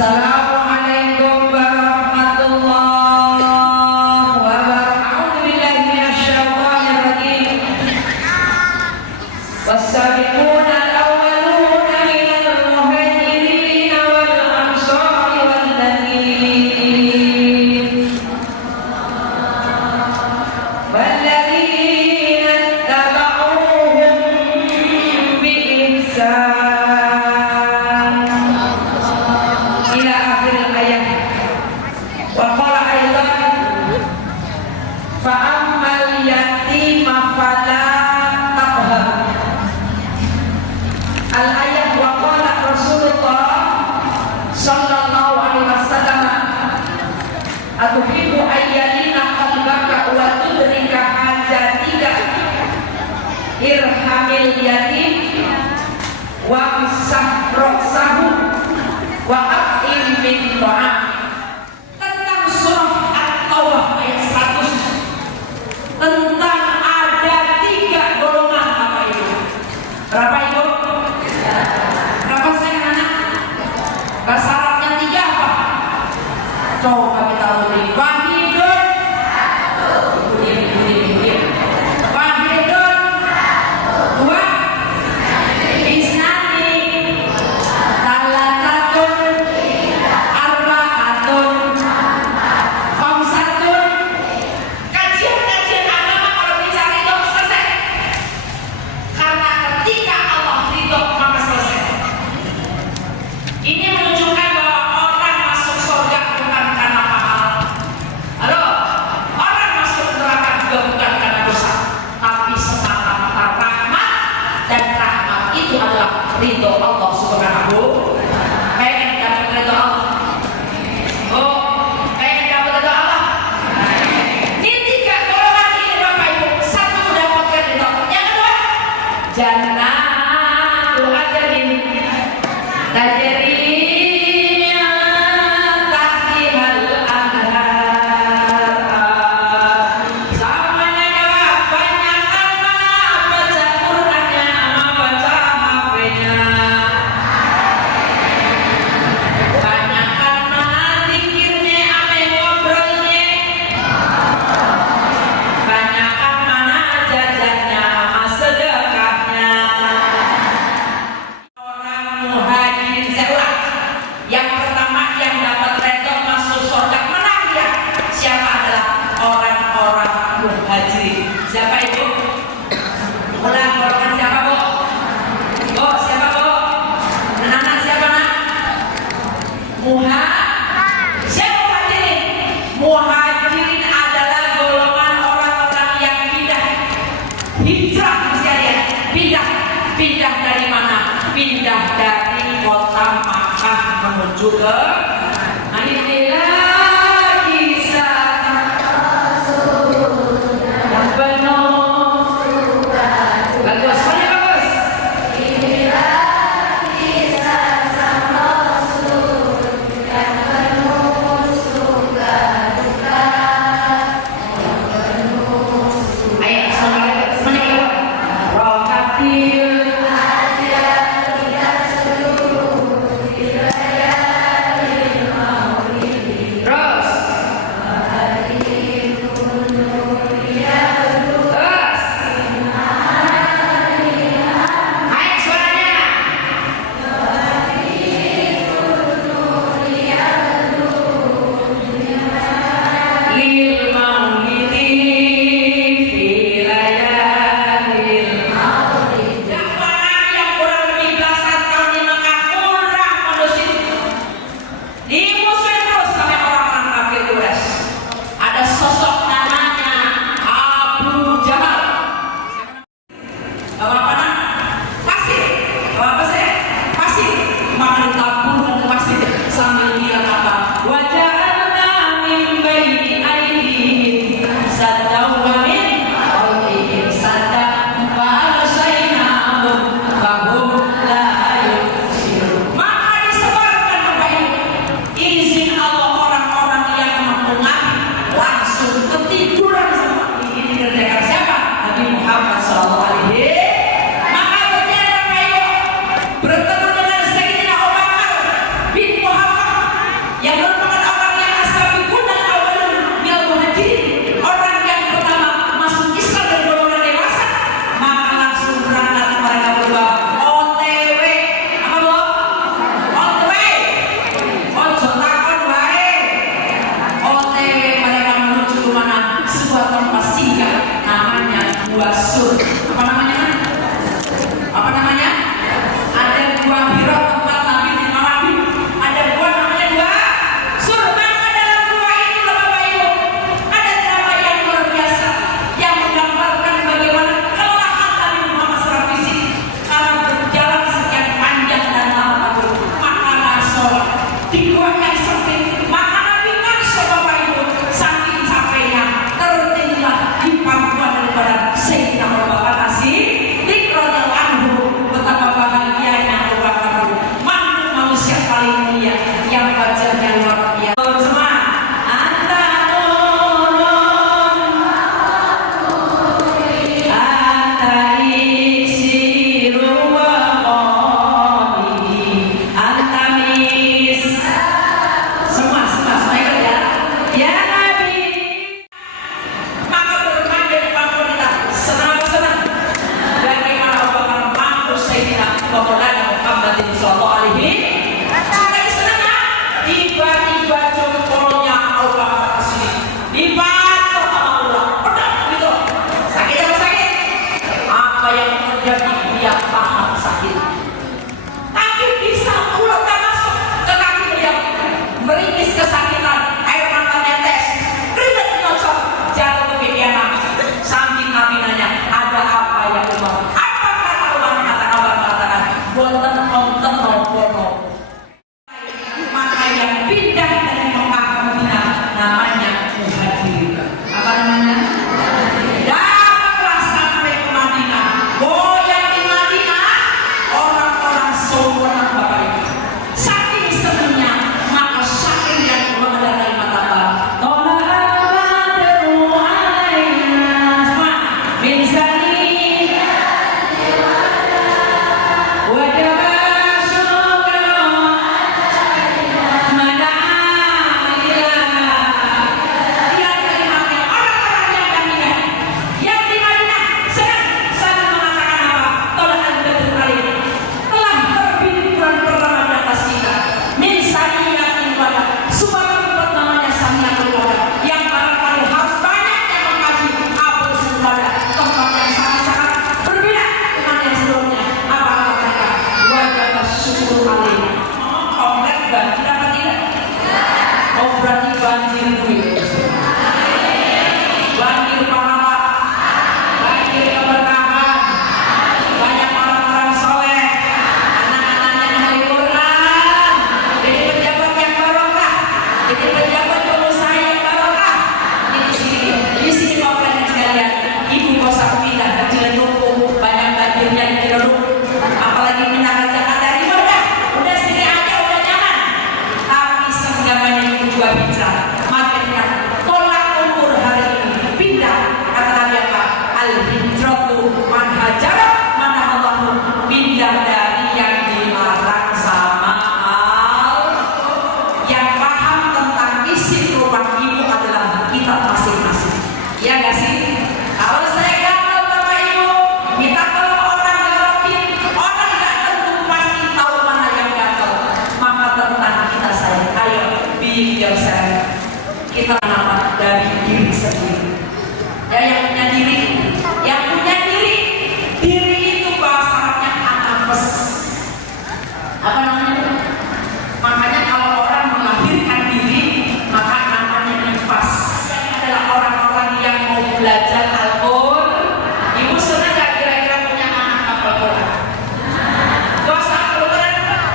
Assalamualaikum warahmatullahi wabarakatuh. A'udzu billahi minasyaitonir rajim. Was-sabiquna al-awwaluna minal muhajirin wal ansari wal ladzina ittaba'uuhum bi ihsan ila akhir ayat. Wa qala aidan fa ammal yatima fala taqhar. Al ayat wa qala Rasulullah sallallahu alaihi wasallam atuhibu ayyalina qalbaka wa tudrika hajatika irhamil yatim wa isah roksahu wa aqim min ta'am. Tentang surah At-Taubah ayat 100, tentang ada 3 golongan Bapak Ibu. Berapa Ibu? Berapa saya anak? Bahasa Arabnya 3 apa? Coba kita ulangi. Wahidun Wahidun 2 Isnani Talatatun Arba'atun Khamsatun. Kajian-kajian agama kalau bicara itu selesai, karena ketika Allah ridho maka selesai. Ini menunjukkan bahwa orang masuk surga bukan karena mahal. Halo, orang masuk neraka juga bukan karena dosa, tapi semata-mata rahmat, dan rahmat itu adalah ridho Allah Subhanahu. Pengen dapat ridho Allah? Oh, pengen dapat ridho Allah? Ini 3 golongan ini Bapak Ibu. 1 mendapatkan ridho, yang kedua jannatul adnin tajri min tahtihal anhar. Sama jawab, banyakkan mana baca Qur'annya sama baca HP-nya. Banyakkan mana zikirnya sama ngobrolnya. Banyakkan mana jajannya sama sedekahnya. Orang muhajirin, saya ulang. Yang pertama yang dapat ridho masuk surga, menang dia. Siapa? Adalah orang-orang muhajirin. Siapa itu? Ulang, golongan siapa Bu? Oh, siapa Bu? Anak-anak siapa nak? Siapa muhajirin? Muhajirin adalah golongan orang-orang yang pindah, hijrah sekalian. Pindah dari mana? Pindah dari kota Makkah menuju ke inilah kisah yang penuh. Bagus, semuanya bagus. Ayo, semuanya bagus. Rokatil di gua yang sempit. Maka Nabi Musa Bapak Ibu saking capeknya tertidulah di pangkuan daripada Sayyidina Abu Bakar As-Siddiq radhiyallahu anhu. Betapa bahagianya Abu Bakar mantu manusia paling mulia yang wajahnya luar biasa. Semua kita dapat dari diri sendiri. Ya, yang punya diri, diri itu bahasanya anafas. Apa namanya? Makanya kalau orang melahirkan diri, maka namanya nifas. Ini adalah orang-orang yang mau belajar Al-Quran. Ibu senang gak kira-kira punya anak hafal Quran? Dosa Al-Quran,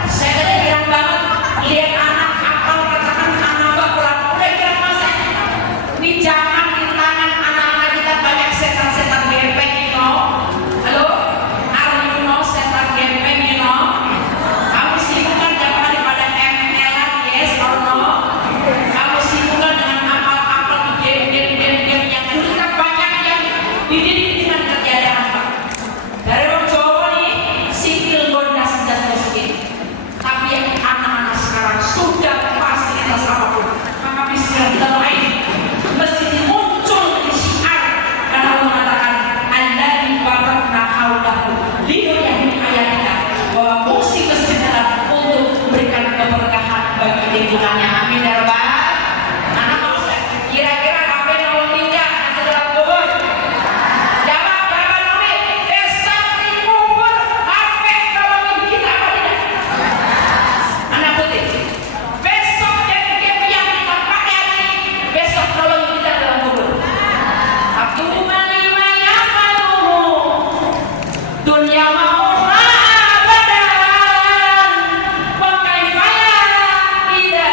saya tadi bilang banget, lihat anak hafal katakan anak Quran. Udah kira masa ini jangan di tangan anak-anak kita banyak setan-setan gepeng, you know. Halo? Are you know setan gepeng, you know? Kamu sibuk kan tiap hari pada ML-an, yes or no? Kamu sibuk kan dengan apal-apal di game-game yang dulu kan banyak yang dididik dengan kerjaan apa? Dari orang Jawa nih, sikil gondas dan miskin. Tapi yang anak-anak sekarang sudah fasilitas apapun, maka bisa lain mesti muncul di syiar karena Allah mengatakan Allazi barakna haulahu linuriyahu ayatina, bahwa fungsi masjid adalah untuk memberikan keberkahan bagi lingkungannya. Amin ya rabbal alamin. Kira-kira apa yang Allah minta dalam kubur? Jawab Nabi, besok di kubur apa nolongin kita apa tidak? Anak putih, besok game-game yang kita pakai hari ini, besok nolongin kita dalam kubur. Aku lima yang malu dunia mau abadan, pakai bayar tidak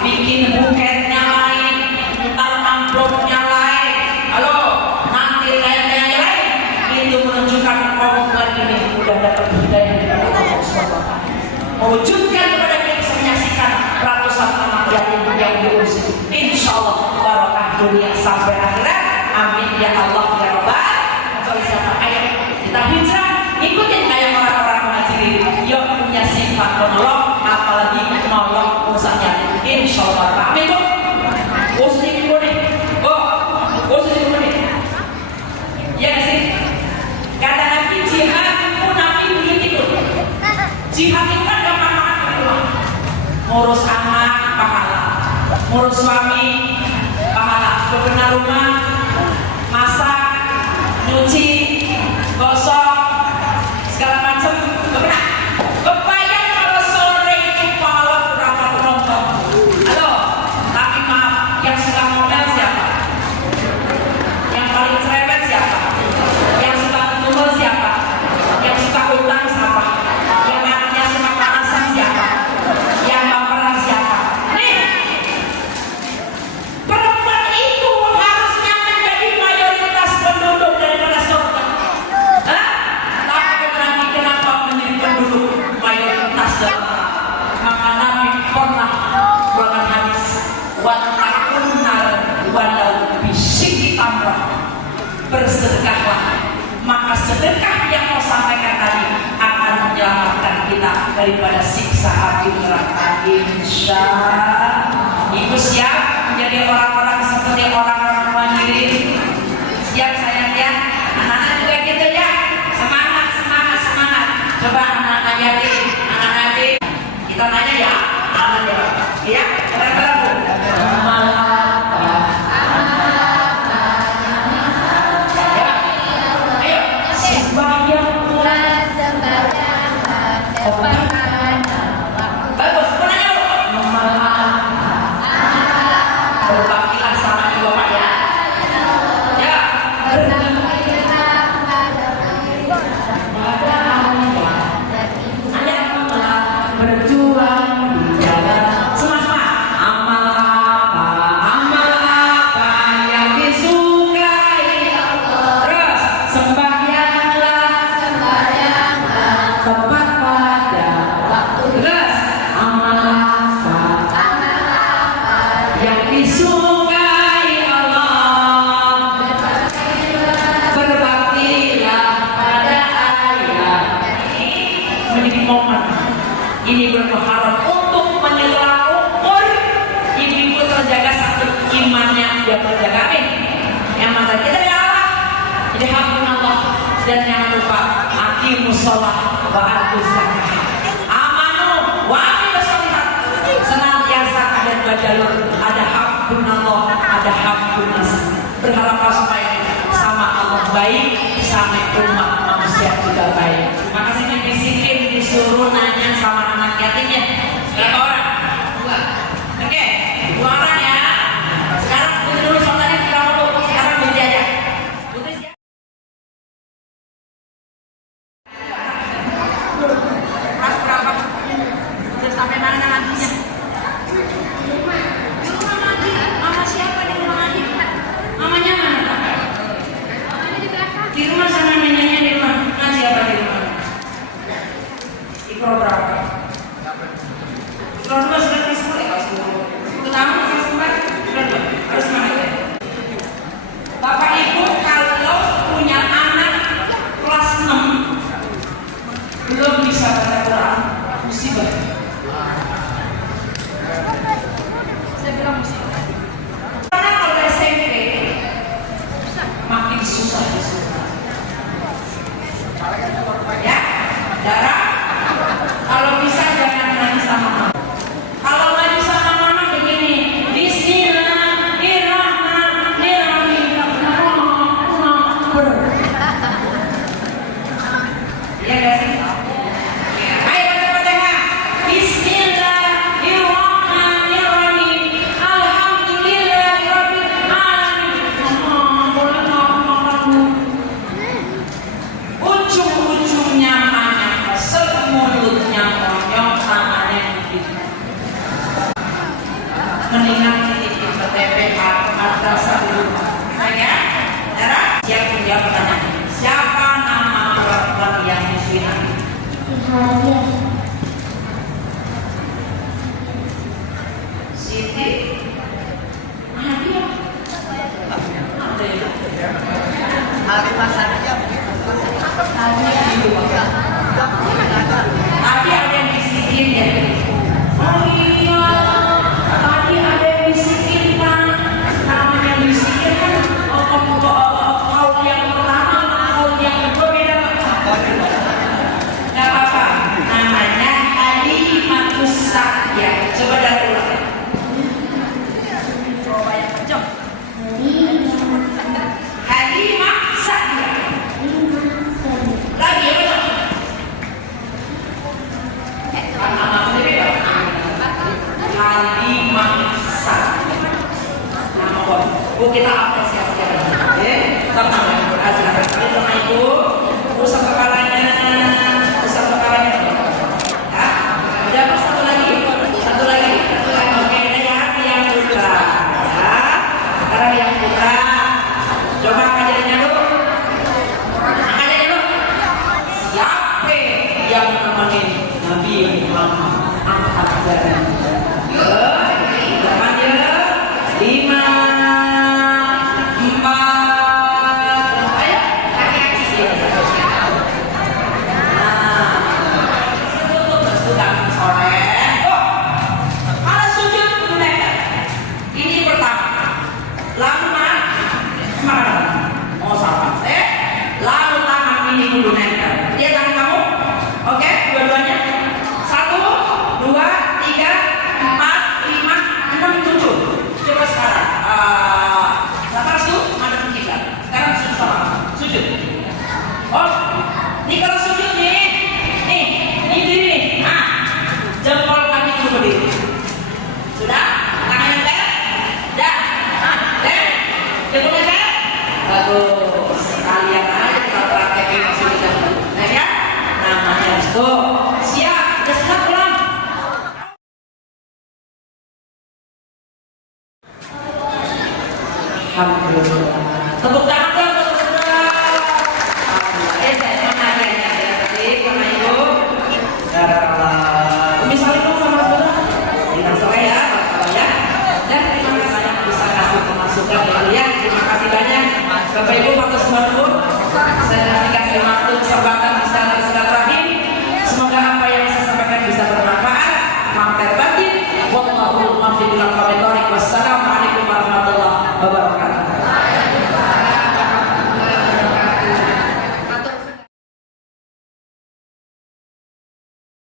bikin buketnya lain, ntar amplopnya lain, halo, nanti lainnya lain. Itu menunjukkan komitmen ini udah dapat hidayah dari Allah SWT. Mewujudkan kepada kita menyaksikan ratusan anak yatim yang diurus. Insya Allah barokah dunia sampai akhirat. Amin ya Allah ya Rabbal. Kalau siapa ayo kita hijrah, ikutin kayak orang-orang muhajirin yang punya sifat penolong, apalagi menolong urusan yatim. Insya Allah. Amin bu. Usni boleh. Oh, usni boleh. Ya sih. Kata Nabi jihad itu Nabi begitu. Jihad itu kan gampang banget di rumah. Ngurus anak pahala, ngurus suami pahala, bebenah rumah, masak, nyuci, gosok, segala macam bebenah. Kebayang kalau sore itu pahala berapa penonton. Halo, tapi maaf, yang suka modal siapa? Yang paling cerewet siapa? Yang suka tumbuh siapa? Yang suka utang siapa? Yang anaknya suka panasan siapa? Yang baperan siapa? Nih, perempuan itu harusnya menjadi mayoritas penduduk daripada surga. Hah? Tapi Nabi kenapa menjadi penduduk mayoritas dalam maka Nabi pernah bukan hadis watakunar walau bisyiki tamrah, bersedekahlah, maka sedekah yang mau sampaikan tadi akan menyelamatkan kita daripada siksa api neraka. Insya Ibu siap menjadi orang-orang seperti orang-orang muhajirin? Siap sayang ya? Anak-anak juga gitu ya? Semangat, semangat, semangat. Coba anak-anak yatim, anak-anak yatim, kita nanya ya, anak ya, ya, kira-kira bu. Amal apa? Ya, ayo, sembahyang bagus, menanya bu. Amal apa? Berbakilah sama ibu bapak ya. Ya, berjuang di jalan semasa. Amal apa yang disukai Allah. Terus sembahyanglah tepat pada waktu. Terus amal apa yang disukai Allah. Berbaktilah pada ayah. Menjadi momen ini berharap untuk menyelam ukur ibu-ibu terjaga sampai imannya dia terjaga. Amin. Yang mata kita ya Allah, jadi hamdulillah. Dan jangan lupa aqimus shalah wa atuz zakah. Amanu wa amilus shalihat. Senantiasa ada dua jalur, ada hamdulillah, ada hamdunas. Berharap supaya sama Allah baik, sama umat manusia juga baik. Makasih nih disiplin disuruh nanya sama anak yatimnya. Berapa orang? 2. Oke, 2 orang ya. Sekarang putih dulu soal tadi kita mau sekarang berhenti aja. Putih siap. Kelas berapa? Udah sampai mana ngajinya? Di rumah ngaji. Mama siapa di rumah ngaji? Mamanya mana? Mamanya di belakang. Di rumah sana neneknya di rumah. Ngaji apa di rumah? Ikro berapa? Ikro 2 sudah kelas 10 ya kelas 10. mendingan ini kita TPK madrasah di rumah. Ya, Dara, siap menjawab pertanyaan. Siapa nama perempuan yang menyusui Nabi? Siti Nadia. Tadi ada yang bisikin ya. Oh iya, tadi ada yang bisikin kan. Namanya bisikin kan. Kaul yang pertama, kaul yang kedua beda. Gak apa-apa. Namanya Halimatus Sa'diyah. Coba dari ulang. Halimah Sa'diyah. Lagi ya, Halimah Sa'diyah. Bu, kita apresiasi ya. Tenang ya, silakan. Sama ibu, usap kepalanya. Ya, udah apa satu lagi? Oke, ini yang putra. Ya, sekarang yang putra. Coba kajiannya dulu. Siapa yang menemani Nabi Muhammad angkat jari? Lima, empat, ayo, sudah sore. Ada sujud gunakan. Ini pertama. Lalu mana? Mau sahabat saya. Lalu tangan ini dulu naikkan. Lihat tangan kamu. Oke, dua-duanya. 1, 2, 3, 4, 5, 6, 7. Coba sekarang. Lepas itu madep kiblat. Sekarang sujud sama. Sujud. Oh, ini kalau sujud nih. Ini diri nih. Jempol kaki dulu berdiri. Sudah? Tangan yang kayak? Dah. Jempol yang kayak? Bagus. Kalian aja kita praktekin sujud dulu. Nah ya? Namanya itu. Siap. Udah siap pulang. Alhamdulillah. Tepuk tangan dong untuk saudara. Saya menanya ya tadi sama ibu. Misalnya dong sama saudara. Kita selesai ya, ya. Dan terima kasih yang bisa kasih pemasukan ya. Terima kasih banyak. Bapak Ibu, matur suwun.